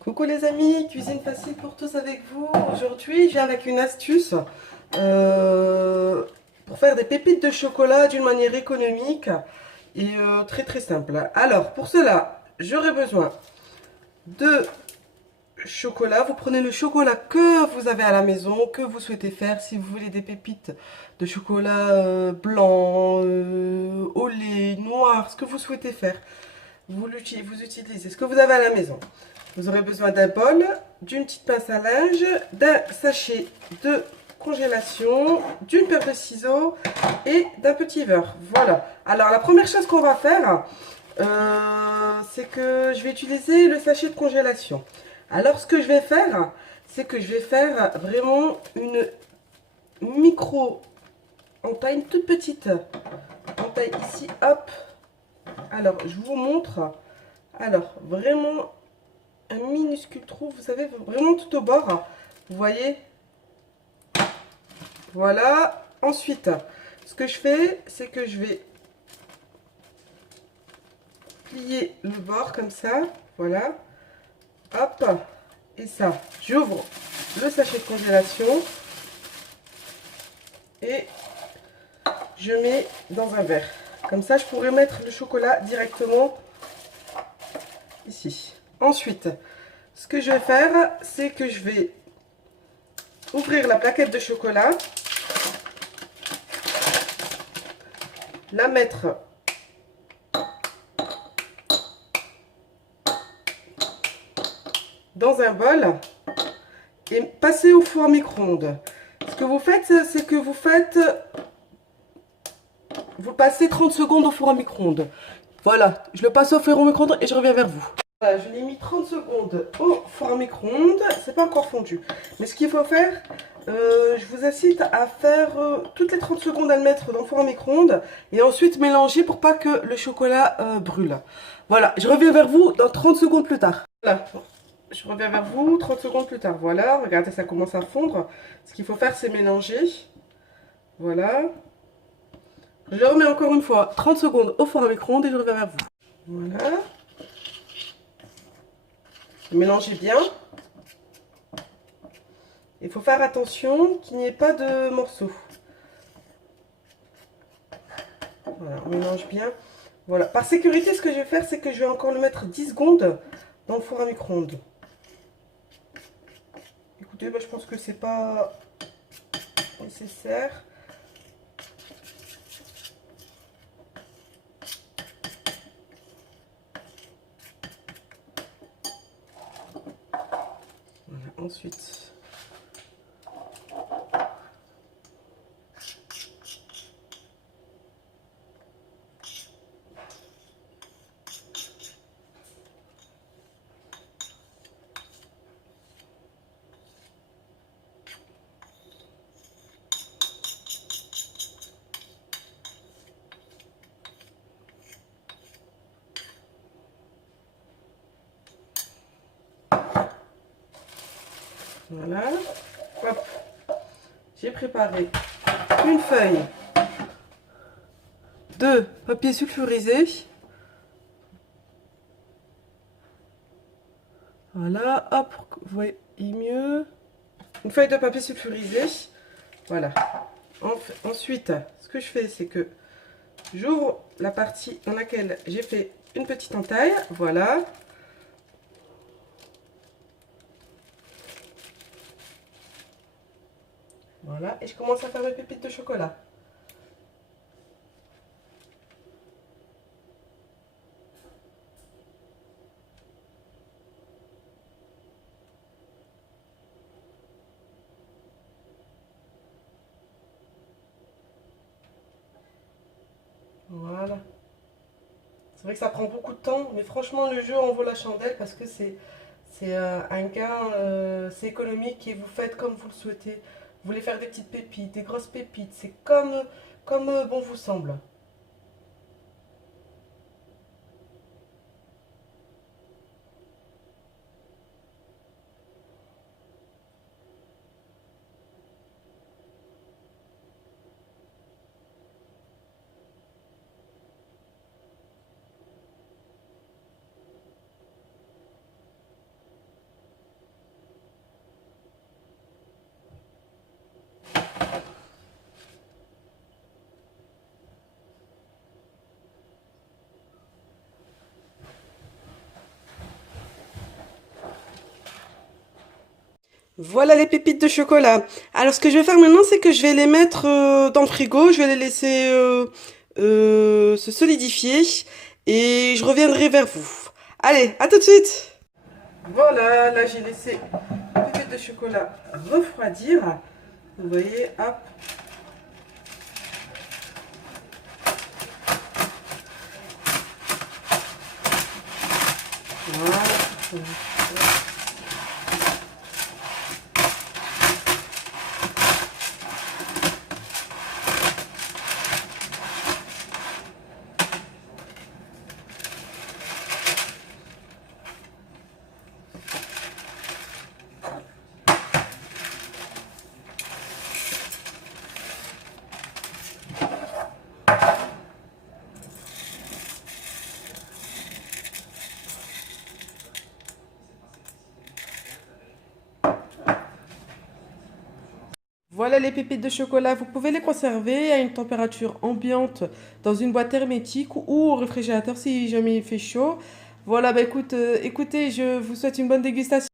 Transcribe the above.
Coucou les amis, cuisine facile pour tous avec vous. Aujourd'hui, je viens avec une astuce pour faire des pépites de chocolat d'une manière économique et très très simple. Alors, pour cela, j'aurai besoin de chocolat. Vous prenez le chocolat que vous avez à la maison, que vous souhaitez faire. Si vous voulez des pépites de chocolat blanc, au lait, noir, ce que vous souhaitez faire, vous utilisez ce que vous avez à la maison. Vous aurez besoin d'un bol, d'une petite pince à linge, d'un sachet de congélation, d'une paire de ciseaux et d'un petit beurre. Voilà. Alors la première chose qu'on va faire, c'est que je vais utiliser le sachet de congélation. Alors ce que je vais faire, c'est que je vais faire vraiment une micro en taille toute petite. En taille ici, hop. Alors je vous montre. Alors vraiment un minuscule trou, vous savez, vraiment tout au bord. Vous voyez? Voilà. Ensuite, ce que je fais, c'est que je vais plier le bord comme ça. Voilà. Hop. Et ça, j'ouvre le sachet de congélation et je mets dans un verre. Comme ça, je pourrais mettre le chocolat directement ici. Ensuite, ce que je vais faire, c'est que je vais ouvrir la plaquette de chocolat, la mettre dans un bol et passer au four micro-ondes. Ce que vous faites, c'est que vous passez 30 secondes au four à micro-ondes. Voilà, je le passe au four au micro-ondes et je reviens vers vous. Voilà, je l'ai mis 30 secondes au four à micro-ondes, c'est pas encore fondu. Mais ce qu'il faut faire, je vous incite à faire toutes les 30 secondes à le mettre dans le four à micro-ondes et ensuite mélanger pour pas que le chocolat brûle. Voilà, je reviens vers vous dans 30 secondes plus tard. Voilà, je reviens vers vous 30 secondes plus tard. Voilà, regardez, ça commence à fondre. Ce qu'il faut faire, c'est mélanger. Voilà. Je remets encore une fois 30 secondes au four à micro-ondes et je reviens vers vous. Voilà. Mélangez bien. Il faut faire attention qu'il n'y ait pas de morceaux. Voilà, on mélange bien. Voilà. Par sécurité, ce que je vais faire, c'est que je vais encore le mettre 10 secondes dans le four à micro-ondes. Écoutez, je pense que c'est pas nécessaire. Voilà, ensuite. Voilà. Hop. J'ai préparé une feuille de papier sulfurisé. Voilà, hop, vous voyez mieux. Une feuille de papier sulfurisé. Voilà. Ensuite, ce que je fais, c'est que j'ouvre la partie dans laquelle j'ai fait une petite entaille. Voilà. Voilà. Et je commence à faire mes pépites de chocolat. Voilà. C'est vrai que ça prend beaucoup de temps, mais franchement, le jeu en vaut la chandelle parce que c'est un gain, c'est économique et vous faites comme vous le souhaitez. Vous voulez faire des petites pépites, des grosses pépites, c'est comme bon vous semble. Voilà les pépites de chocolat. Alors ce que je vais faire maintenant, c'est que je vais les mettre dans le frigo. Je vais les laisser se solidifier et je reviendrai vers vous. Allez, à tout de suite. Voilà, là j'ai laissé les pépites de chocolat refroidir. Vous voyez, hop. Voilà. Voilà les pépites de chocolat, vous pouvez les conserver à une température ambiante dans une boîte hermétique ou au réfrigérateur si jamais il fait chaud. Voilà, bah écoutez, je vous souhaite une bonne dégustation.